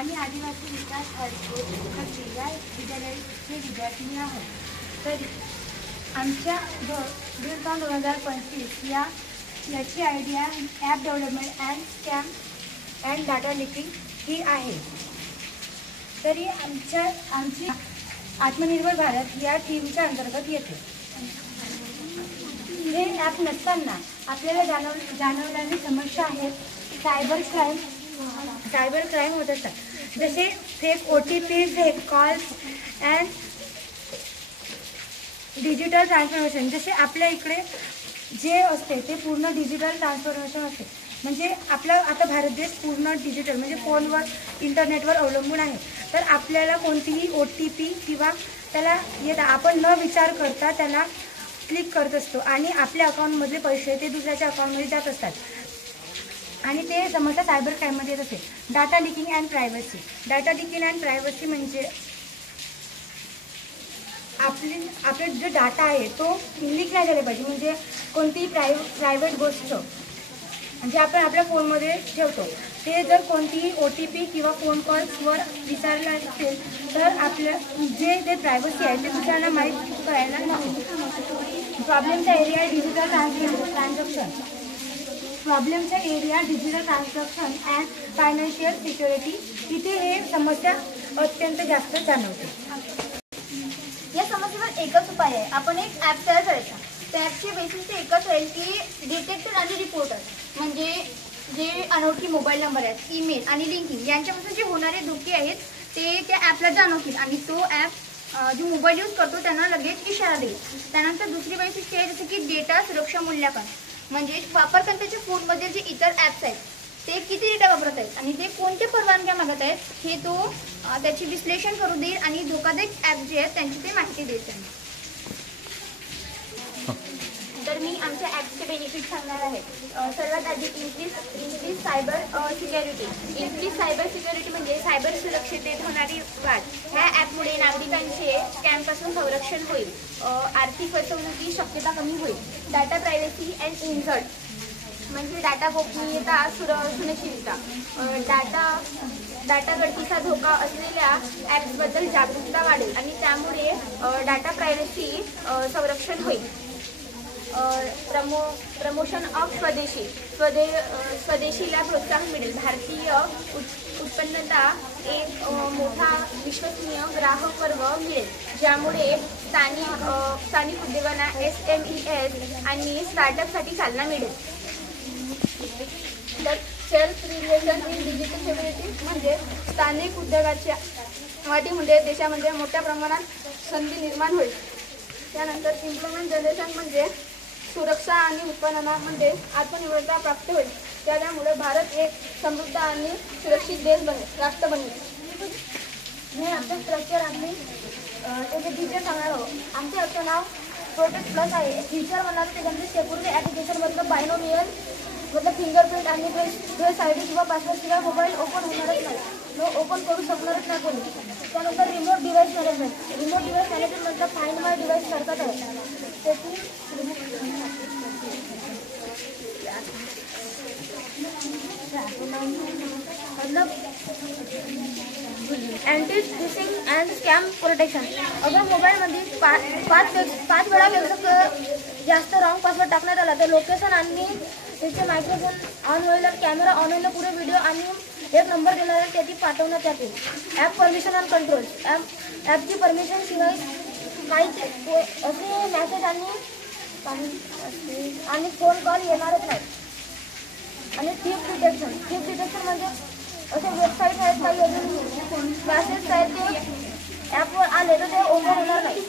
आणि आदिवासी विकास हायस्कूल या विद्यालयाचे विद्यार्थी आहोत। तर आमच्या 2025 याची idea app development and scam and data leaking ही आहे। तरी आमची आत्मनिर्भर भारत या थीमच्या अंतर्गत येते। हे ॲप नसताना आपल्याला जाणवणारी समस्या आहेत सायबर क्राईम होत असतात, जसे fake OTP, fake calls and digital transformation. जसे आपल्या इकडे जे असते ते पूर्ण डिजिटल ट्रान्सफॉर्मेशन असते, म्हणजे आपला आता भारत देश पूर्ण डिजिटल म्हणजे फोनवर इंटरनेटवर अवलंबून आहे। तर आपल्याला कोणतीही OTP किंवा त्याला आपण न विचार करता त्याला क्लिक करत असतो आणि आपल्या अकाउंटमधले पैसे ते दुसऱ्याच्या अकाउंटमध्ये जात असतात आणि ते समस्या सायबर क्राईममध्ये येत असते। Data leaking and privacy. Data leaking and privacy म्हणजे आपले जो डाटा आहे तो लीक नाही झाला पाहिजे, म्हणजे कोणतीही प्रायव्हेट गोष्ट जे आपण आपल्या फोनमध्ये ठेवतो ते जर कोणतीही OTP किंवा फोन कॉल्सवर विचारलं असेल तर आपलं जे प्रायव्हसी आहे ते दुसऱ्यांना माहीत करायला नको। प्रॉब्लेमचा एरिया डिजिटल ट्रान्झॅक्शन। प्रॉब्लेमचा area digital transaction and financial security. इथे हे समस्या अत्यंत जास्त जाणवते। या समस्येवर एकच उपाय आहे, आपण एक ॲप तयार करायचा। त्या ॲपचे वैशिष्ट्य एकच आहे की डिटेक्टर आणि रिपोर्टर, म्हणजे जे अनोळखी मोबाईल नंबर आहेत, ईमेल आणि लिंकिंग यांच्यापासून जे होणारे धोके आहेत ते त्या ॲपला जाणवतील आणि तो ॲप जो मोबाईल यूज करतो त्यांना लगेच इशारा देईल। त्यानंतर दुसरी वैशिष्ट्य आहे जसे की डेटा सुरक्षा मूल्यांकन, म्हणजे वापरकर्त्याच्या फोनमध्ये जे इतर ॲप्स आहेत ते किती डेटा वापरत आहेत आणि ते कोणत्या परवानग्या मागत आहेत हे तो त्याचे विश्लेषण करू देईल आणि धोकादायक ॲप जे आहेत त्यांची ते माहिती देईल। तर मी आमच्या ॲपचे बेनिफिट सांगणार आहे। सर्वात आधी increase cyber security. Increase cyber security म्हणजे सायबर सुरक्षिततेत होणारी वाढ। ह्या ॲपमुळे नागरिकांचे स्कॅमपासून संरक्षण होईल, आर्थिक फसवणुकीची शक्यता कमी होईल। डाटा प्रायव्हसी अँड इन्सर्ट म्हणजे डाटा गोपनीयता सुनिश्चितता। डाटा गळतीचा धोका असलेल्या ॲप्सबद्दल जागरूकता वाढेल आणि त्यामुळे डाटा प्रायव्हसी संरक्षण होईल। प्रमोशन ऑफ स्वदेशीला प्रोत्साहन मिळेल। भारतीय उत्पन्नता एक मोठा विश्वसनीय ग्राहक वर्ग मिळेल, ज्यामुळे स्थानिक उद्योगांना SMEs आणि स्टार्टअपसाठी चालना मिळेल। तर self relation in digital security म्हणजे स्थानिक उद्योगाच्या वाढीमुळे देशामध्ये मोठ्या प्रमाणात संधी निर्माण होईल। त्यानंतर इम्प्लॉयमेंट जनरेशन म्हणजे सुरक्षा आणि उत्पन्नामध्ये आत्मनिर्भरता प्राप्त होईल। त्यामुळे भारत एक समृद्ध आणि सुरक्षित राष्ट्र बनेल। हे आमचं स्ट्रक्चर आम्ही त्याचे फीचर सांगणार आहोत। आमच्या ॲपचं नाव प्रोटेक्ट प्लस आहे। फीचर म्हणाल त्याच्यामध्ये सिक्युरिटी ॲप्लिकेशनमधलं बायनोमियल मतलब फिंगरप्रिंट आणि फेस ID किंवा पासवर्ड शिवाय मोबाईल ओपन होणारच नाही, ओपन करू शकणारच नाही कोणी। त्यानंतर remote device management. Remote device management म्हणजे फाइंड माय डिव्हाइस सारखंच आहे। त्याची मतलब anti fishing and scam protection. अगर मोबाईलमध्ये पाच वेळा जास्त रॉंग पासवर्ड टाकण्यात आला तर लोकेशन आणि त्याचे मायक्रोफोन ऑन होईल, कॅमेरा ऑन होईल, पुरे व्हिडिओ आणि एक नंबर देणार आहे त्याची पाठवण्यात येते। App permission and control. ॲपची permission शिवाय काही असे मॅसेज आणि फोन कॉल येणारच नाही। आणि थीफ डिटेक्शन म्हणजे असे वेबसाईट आहेत काही अजून मॅसेज आहेत ते ॲपवर आले तर ते ओपन होणार नाही।